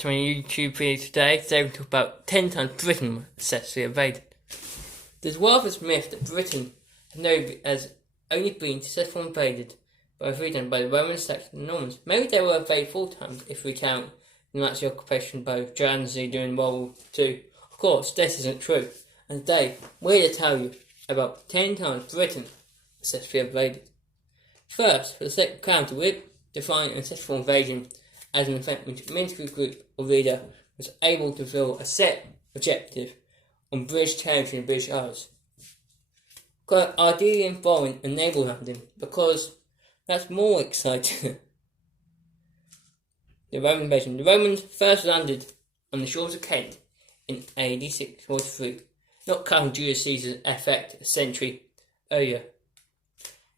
to my YouTube video today. Today we talk about 10 times Britain was successfully invaded. There's this myth that Britain has only been successfully invaded by Britain by the Romans, Saxons and Normans. Maybe they were invaded 4 times if we count the Nazi occupation by Germany during World War II. Of course, this isn't true. And today, we're going to tell you about 10 times Britain was successfully invaded. First, for the sake of clarity, we define a successful invasion as an event which a military group or leader was able to fulfill a set objective on British territory and British Isles. Ideally involving a naval landing, because that's more exciting. The Roman invasion. The Romans first landed on the shores of Kent in AD 643, not counting Julius Caesar's effect a century earlier.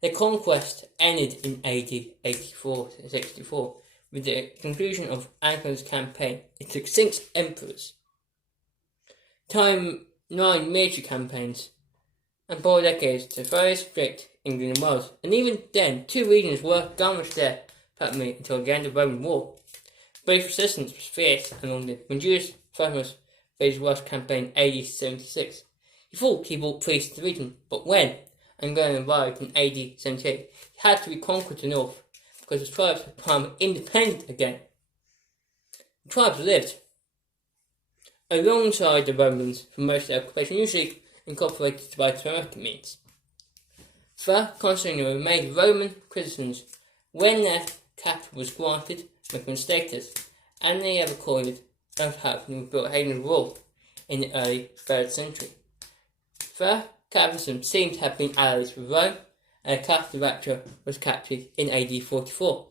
Their conquest ended in AD 64 with the conclusion of Agrippa's campaign. It took 6 emperors, 9 military campaigns, and 4 decades to thoroughly restrict England and Wales. And even then, 2 regions were garnished there permanently until the end of the Roman War. British resistance was fierce and long-lived. When Julius Firmus faced Welsh campaign AD 76, he thought he brought peace to the region, but when Angola arrived in AD 78, he had to reconquer the north because the tribes had become independent again. The tribes lived alongside the Romans for most of their occupation, usually incorporated by American means. Constantly made Roman citizens when their capital was granted Roman status, and they ever recorded of having built Hadrian's Wall in the early 3rd century. Catholicism seemed to have been allies with Rome, and the capital Rapture was captured in AD 44.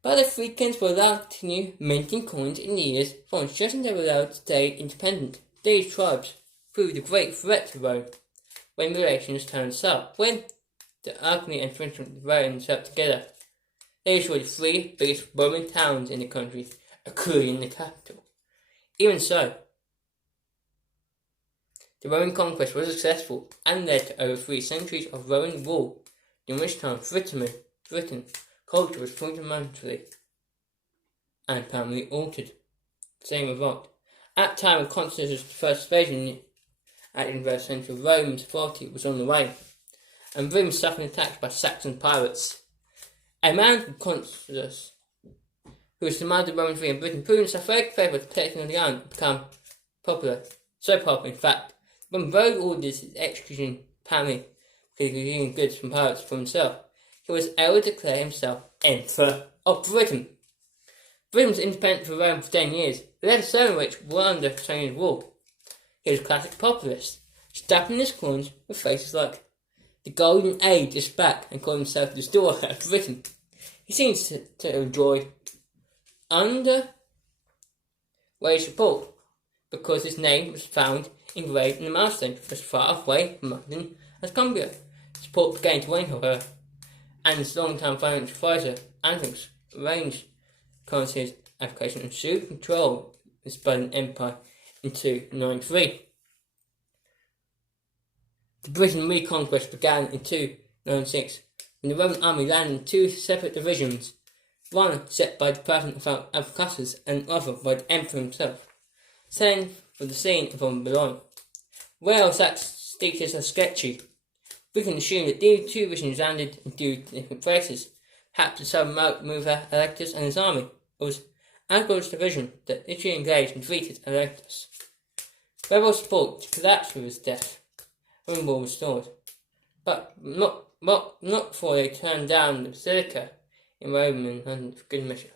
But the Africans were allowed to continue minting coins in the years following, just as they were allowed to stay independent. These tribes proved a great threat to Rome when relations turned south. When the ugly and friendship of the Romans worked together, they destroyed the 3 biggest Roman towns in the country, including the capital. Even so, the Roman conquest was successful and led to over 3 centuries of Roman rule, during which time Britain culture was fundamentally and permanently altered. Same revolt. At the time of Constantine's first invasion at the 1st century, Rome's authority was on the way, and Britain suffered attacks by Saxon pirates. A man called Constance, who was demanded Roman free in Britain, proved himself very clever at protecting the island and become popular. So popular, in fact, when Rome ordered his execution permanently because he was using goods from pirates for himself, he was able to declare himself Emperor of Britain. Britain was independent from Rome for 10 years, the latter 7 of which were under Trajan's rule. He was a classic populist, stamping his coins with phrases like, "The golden age is back," and calling himself the restorer of Britain. He seems to enjoy underway support because his name was found engraved in the milestone as far away from London as Cumbria. Support began to wane, however, and his long-time financial advisor, Anthony's, arranged currency's application and assumed control of his budding empire in 293. The Britain reconquest began in 296 when the Roman army landed in 2 separate divisions, one set by the President of Alcastas and the other by the Emperor himself, setting for the scene of Boulogne. Wales statistics are sketchy. We can assume that these 2 divisions landed in 2 different places. Perhaps the southern mover Electus and his army. It was Agricola's division that literally engaged and defeated Electus. Rebel support collapsed with his death. Roman wall restored, but not before they turned down the Basilica in Rome and for good measure.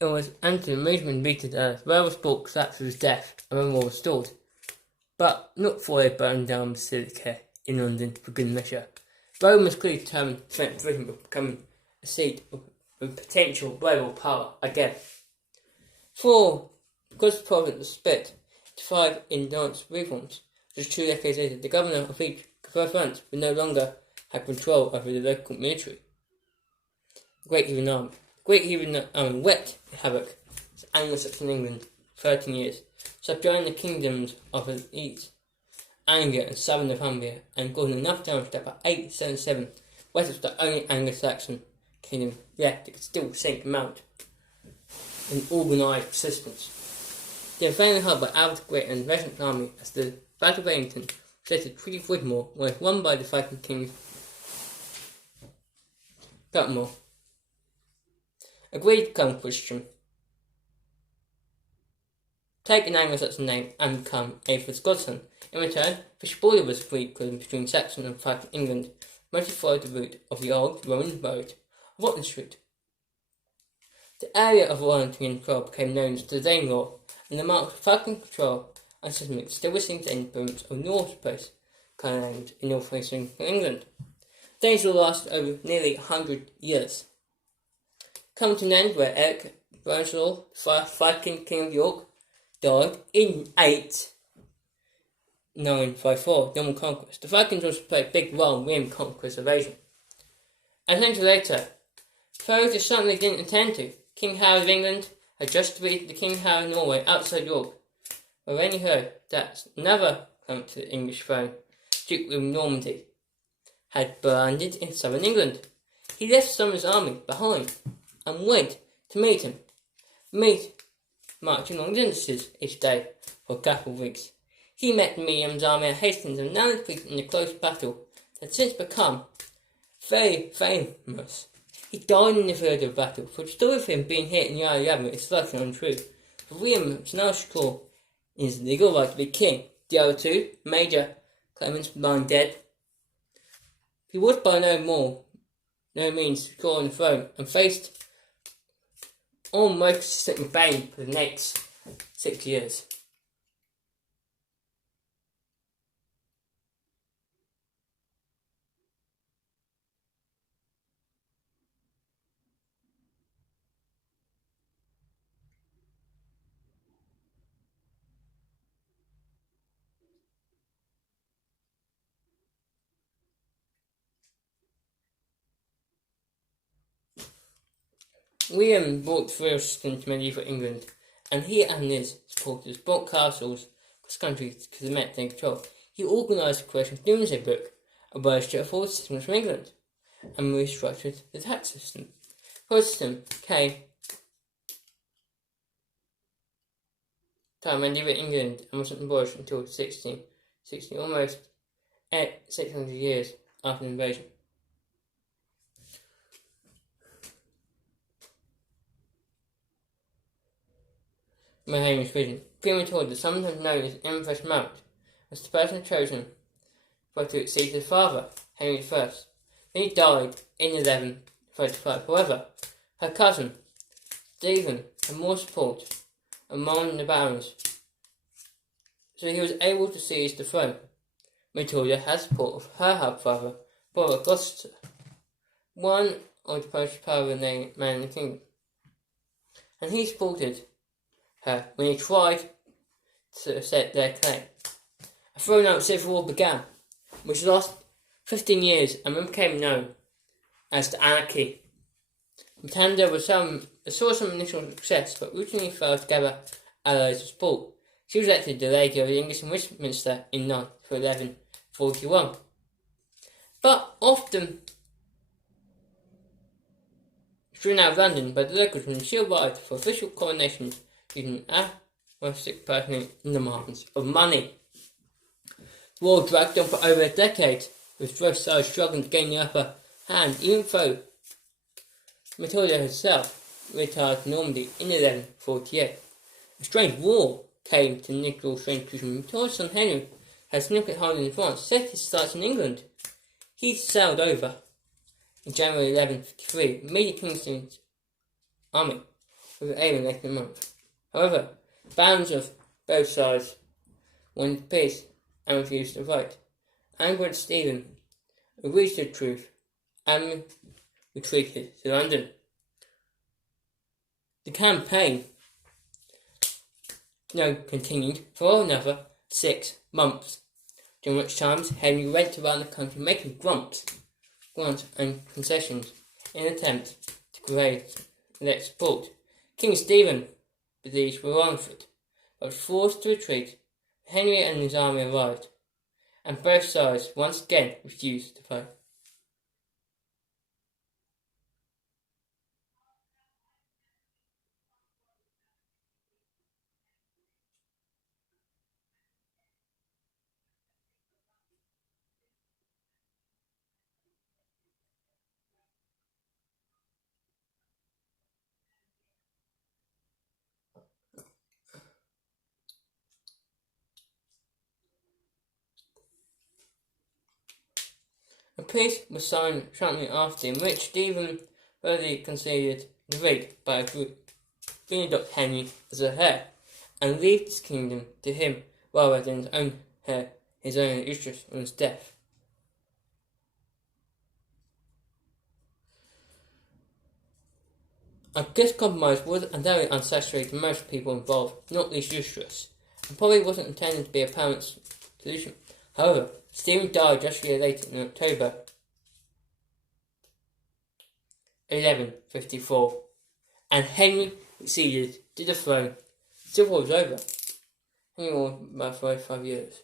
It was until the movement beat the earth, where was brought collapse to his death, and when war was restored. But not before they burned down the Basilica in London for good measure. Rome was clearly determined to prevent Britain from becoming a seat of potential global power again. Because the province was split into 5 independent regions, just 2 decades later, the governor of each province would no longer have control over the local military. The Great Heathen Army wreaked havoc as Anglo-Saxon England for 13 years, subjugating the kingdoms of the east, Anglia and southern Northumbria, and causing enough damage that by 877, Wales was the only Anglo-Saxon kingdom left that could still sink Mount in organised resistance. They were finally held by Albert the Great and the Regent Army as the Battle of Wellington, which led to the Treaty of Whitmore, was won by the fighting kings Dartmoor. Agreed to become Christian, take an Anglo-Saxon name and become Edward's godson. In return, Bishop Border was agreed between Saxon and fighting England, mostly followed the route of the old Roman road of Watling Street. The area of royalty and control became known as the Danelaw, and the marks of Falcon control and settlement still received the influence of Norse post colonies in north-western England. Danelaw lasted over nearly 100 years. Coming to an end where Eric Branshaw, Viking King of York, died in 8954, Norman conquest. The Vikings also played a big role in William Conquest's invasion. A century later, though this something they didn't intend to, King Harry of England had just defeated the King Harry of Norway outside York. When he heard that another claimant to the English throne, Duke of Normandy, had landed in southern England, he left some of his army behind and went to meet him. Marching long distances each day for a couple of weeks. He met William's army at Hastings and now defeated in a close battle that had since become very famous. He died in the field of battle, for the story of him being hit in the eye of the admiral is likely untrue. For William was now secure in his legal right to be king. The other 2, Major Clements, lying dead. He was by no means secure on the throne and faced almost consistent rebellion for the next 6 years. William brought resistance to medieval England, and he and his supporters built castles across the country to cement their control. He organised the creation of the Domesday Book, abolished the authority system from England, and restructured the tax system. Protestantism came time medieval England and wasn't abolished until 1660, almost 600 years after the invasion. Mahony's vision. Prematurely, sometimes known as Empress Mount, was the person chosen for to succeed his father, Henry I. He died in 1135. However, her cousin, Stephen, had more support among the barons, so he was able to seize the throne. Matilda had support of her half-brother, Brother Gloucester, one of the most powerful man in the kingdom, and he supported her when he tried to set their claim. A thrown-out civil war began, which lasted 15 years and then became known as the Anarchy. Matanda saw some initial success, but routinely failed to gather allies of support. She was elected the Lady of the English in Westminster in 1141. But often strewn out of London by the locals when she arrived for official coronations using aristocratic personal demands of money. The war dragged on for over a decade, with both sides struggling to gain the upper hand, even though Matilda herself retired to Normandy in 1148. A strange war came to Nicholas' institution. Matilda's son Henry had significant hold in France, set his sights in England. He sailed over in January 1153, made the King's army, with the aim of making a month. However, bands of both sides wanted peace and refused to fight. Angered Stephen agreed to the truce and retreated to London. The campaign now continued for another 6 months, during which times Henry went around the country making grants and concessions in an attempt to create their support. King Stephen believed were Romford, but was forced to retreat. Henry and his army arrived, and both sides once again refused to fight. A peace was signed shortly after, in which Stephen further conceded defeat by a group, being adopt Henry as a heir, and leave his kingdom to him rather than his own interest on his death. This compromise was undoubtedly unsatisfactory to most people involved, not least Eustace, and probably wasn't intended to be a permanent solution. However, Stephen died just a year later in October 1154, and Henry succeeded to the throne. The Civil War was over. Henry ruled about 5 years.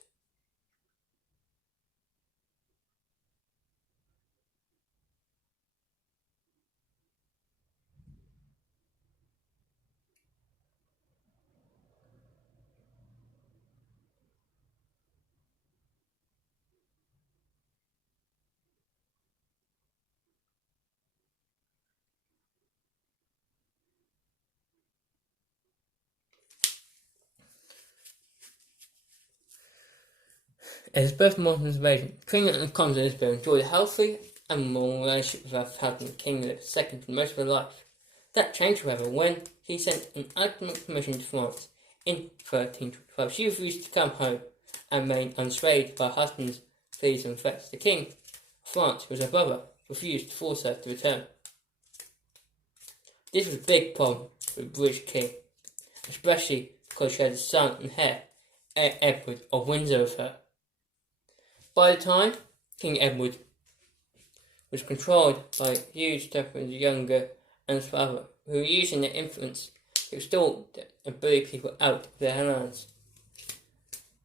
As both Morton's invasion, King and Consul Elizabeth enjoyed a healthy and moral relationship with her husband, King Louis II, for most of her life. That changed, however, when he sent an ultimate commission to France in 1325. She refused to come home and remained unswayed by her husband's pleas and threats. The King of France, who was her brother, refused to force her to return. This was a big problem for the British king, especially because she had a son and heir, Edward of Windsor, with her. By the time King Edward was controlled by huge Stephen the Younger and his father, who were using their influence to extort and bully people out of their lands.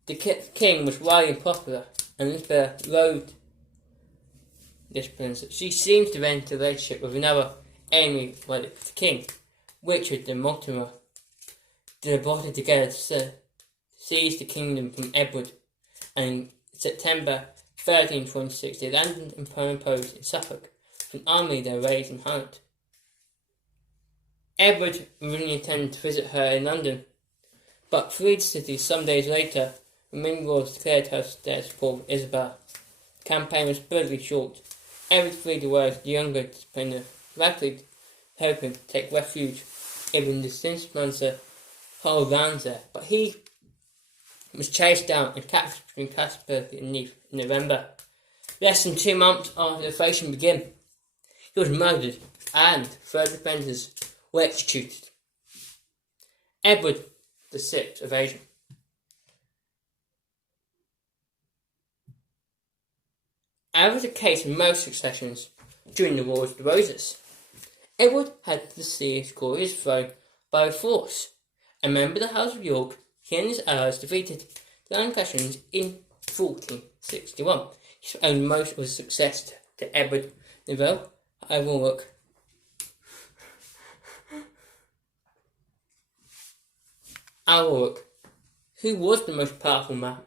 The king was widely popular, and Elizabeth loathed this prince. She seems to have entered a relationship with another enemy by the king, Richard de Mortimer. They plotted together to seize the kingdom from Edward, and September 1326, they landed in permanent post in Suffolk, with an army they raised in Hunt. Edward originally intended to visit her in London, but fled the city some days later when many royals declared her their support for Isabel. The campaign was brutally short. Edward fled away as the younger defender, likely hoping to take refuge in the Sinsplancer whole lands there, but he was chased down and captured between Casper and Neath in November. Less than 2 months after the invasion began, he was murdered and further defenders were executed. Edward VI's invasion. As was the case in most successions during the Wars of the Roses, Edward had to seize his throne by force. A member of the House of York, he and his allies defeated the Lancashires in 1461. He owed most of his success to Edward Neville. I will look. Who was the most powerful man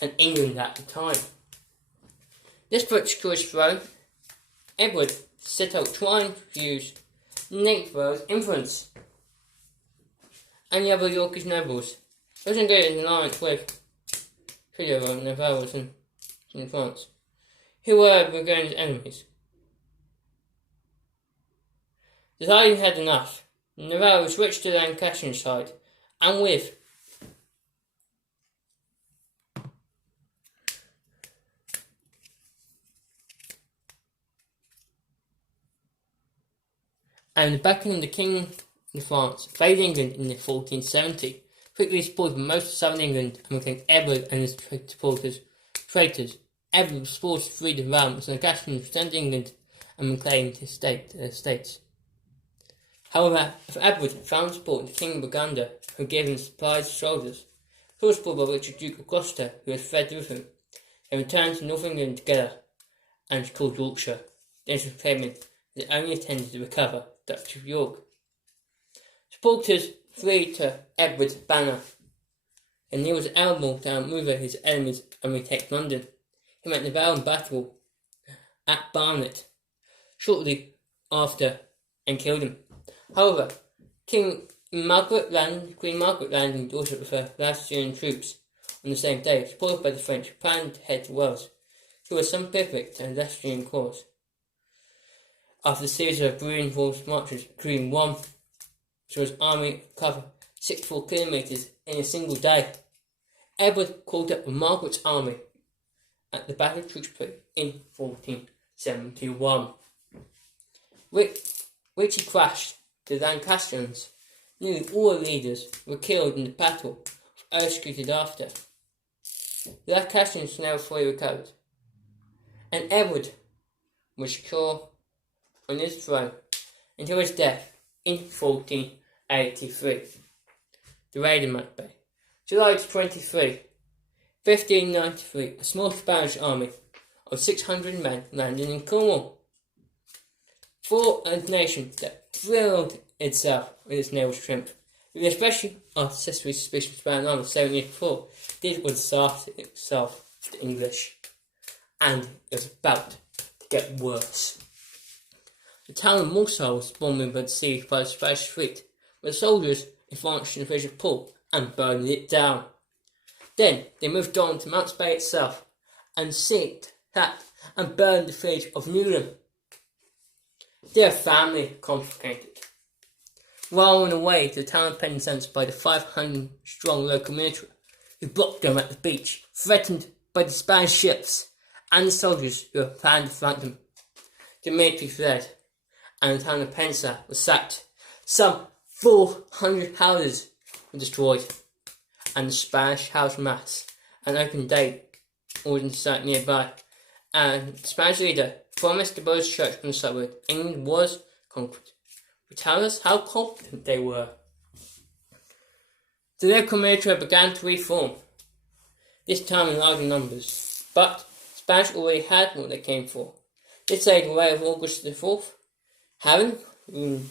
in England at the time. This to secure his throne, Edward set out trying to use Nate's influence and the other Yorkish nobles. He was engaged in an alliance with Philip of Navarre in France, who were Burgund's enemies. Deciding he had enough, Navarre switched to the Lancastrian side, and with and the backing of the King of France invaded England in 1470, quickly supported most of southern England and became Edward and his supporters traitors. Edward was forced to flee the realm as Lancastrians returned to England and reclaimed his states. However, if Edward found support in the King of Burgundy, who gave him supplies of soldiers, who was supported by Richard Duke of Gloucester, who had fled with him, they returned to North England together and called Yorkshire. This was claiming that only intended to recover the Duchy of York. Supporters fled to Edward's banner, and he was able to outmaneuver his enemies and retake London. He met Navarre in battle at Barnet shortly after and killed him. However, Queen Margaret landed in Dorset with her Lancastrian troops on the same day, supported by the French, planned to head to Wales. She was sympathetic to the Lancastrian cause. After a series of reinforced marches, including one which was army covered 64 kilometres in a single day, Edward called up with Margaret's army at the Battle of Tewkesbury in 1471, which he crashed. The Lancastrians, nearly all the leaders, were killed in the battle, executed after. The Lancastrians never fully recovered, and Edward was secure on his throne until his death in 1483. The raid in Mac Bay. July 23, 1593, a small Spanish army of 600 men landed in Cornwall. For a nation that thrilled itself with its naval strength, especially after Cicero's suspicion of Spanish army 7 years before, did what started itself to the English, and it was about to get worse. The town of Morsel was bombed by the siege by the Spanish fleet, but the soldiers advanced in the village of Poole and burned it down. Then they moved on to Mount Bay itself and sieged that and burned the village of Newham. Their family complicated. While on the way to the town of Penzance by the 500-strong local military, who blocked them at the beach, threatened by the Spanish ships and the soldiers who had planned to front them. The military fled, and the town of Penzance was sacked. Some 400 houses were destroyed, and the Spanish house mass an open day ordered to site nearby, and the Spanish leader promised to build a church on the suburb. England was conquered. But tell us how confident they were. The local military began to reform, this time in larger numbers, but the Spanish already had what they came for. This laid the way of August the 4th, having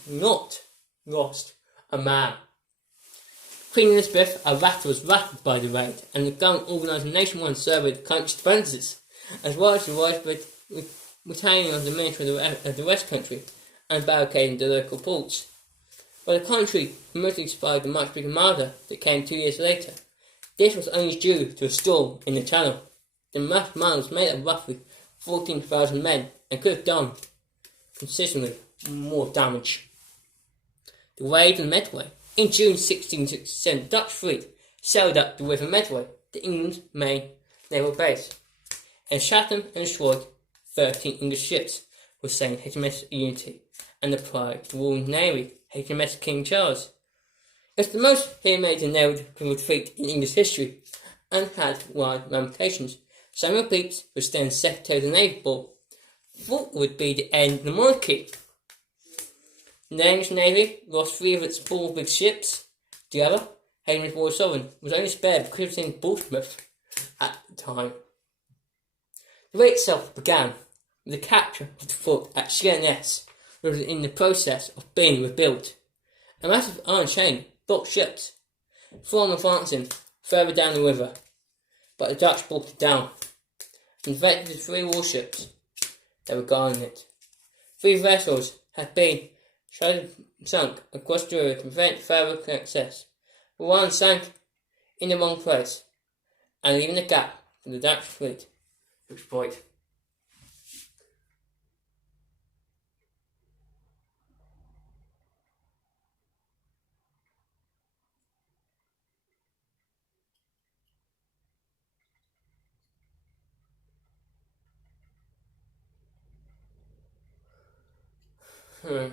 not lost a man. Queen Elizabeth, was rattled by the raid, and the government organised a nationwide survey of the country's defences, as well as the widespread retaining of the military of the West Country and barricading the local ports. But the country mostly survived the much bigger Armada that came 2 years later. This was only due to a storm in the Channel. The Armada was made of roughly 14,000 men and could have done considerably more damage. The raid on Medway. In June 1667, the Dutch fleet sailed up the River Medway to England's main naval base and shot and destroyed 13 English ships, with saying HMS Unity and the Pride of the Royal Navy, HMS King Charles. It was the most major naval defeat in English history and had wide ramifications. Samuel Pepys, who was then Secretary of the Navy Board, thought it would be the end of the monarchy. The English Navy lost 3 of its 4 big ships. The other, HMS Royal Sovereign, was only spared because it was in Portsmouth at the time. The raid itself began with the capture of the fort at Sheerness, which was in the process of being rebuilt. A massive iron chain blocked ships from advancing further down the river, but the Dutch brought it down and defeated the 3 warships that were guarding it. 3 vessels had been sunk across the river to prevent further access, but one sank in the wrong place and leaving a gap for the Dutch fleet to exploit. Hmm.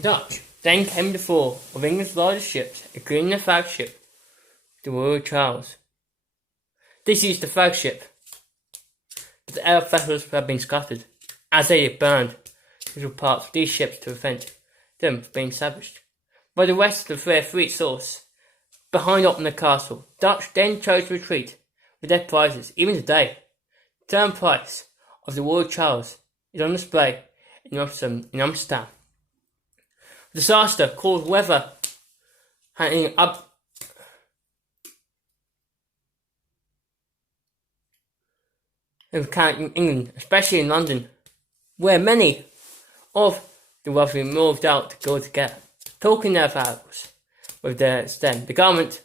Dutch. Then came the four of England's largest ships, including the flagship, the Royal Charles. This used the flagship, but the other vessels had been scattered, as they had burned little parts of these ships to prevent them from being salvaged. By the rest of their fleet source, behind Oppenheimer Castle, Dutch then chose to retreat with their prizes. Even today, the term price of the Royal Charles is on display in Amsterdam. The disaster caused weather handing up in England, especially in London, where many of the wealthy moved out to go together, talking their vows with their stem. The government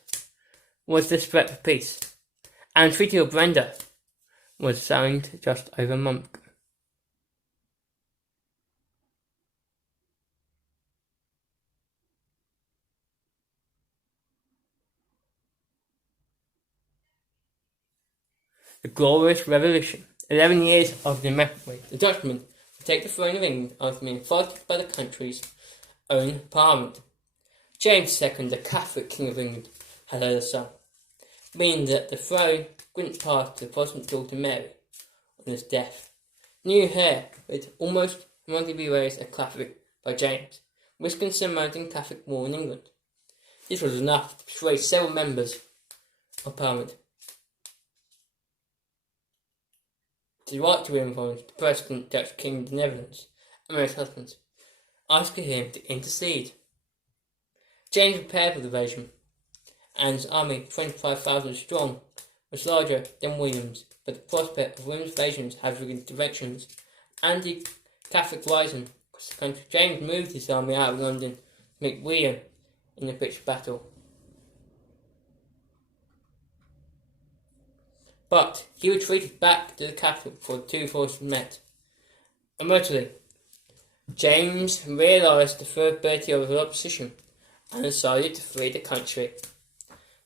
was desperate for peace, and the Treaty of Breda was signed just over a month ago. The Glorious Revolution. 11 years of the American the Dutchmen to take the throne of England after being fighted by the country's own parliament. James II, the Catholic King of England, had had a son, meaning that the throne couldn't pass to the Protestant daughter Mary on his death. New heir would almost immediately be raised a Catholic by James, risking some mounting Catholic war in England. This was enough to persuade several members of Parliament to write to influence the President Dutch King of the Netherlands, Mary's husband, asking him to intercede. James prepared for the invasion, and his army, 25,000 strong, was larger than William's, but the prospect of William's invasions had regained directions. Anti-Catholic rising across the country, James moved his army out of London to meet William in the British battle. But he retreated back to the capital before the two forces met. Immediately, James realised the feasibility of his opposition and decided to flee the country.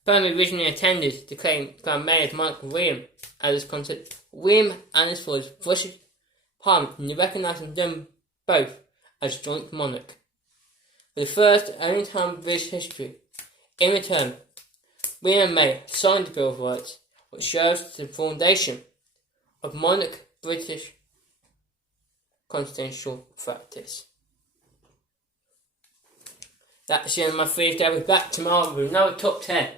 Burnley originally intended to claim Mayor Michael William as his consort. William and his followers pushed Parliament into recognising them both as joint monarch. For the first and only time in British history, in return, William and Mary signed the Bill of Rights, which serves the foundation of monarch British constitutional practice. That's the end of my 3 days. I'll be back tomorrow with another top 10.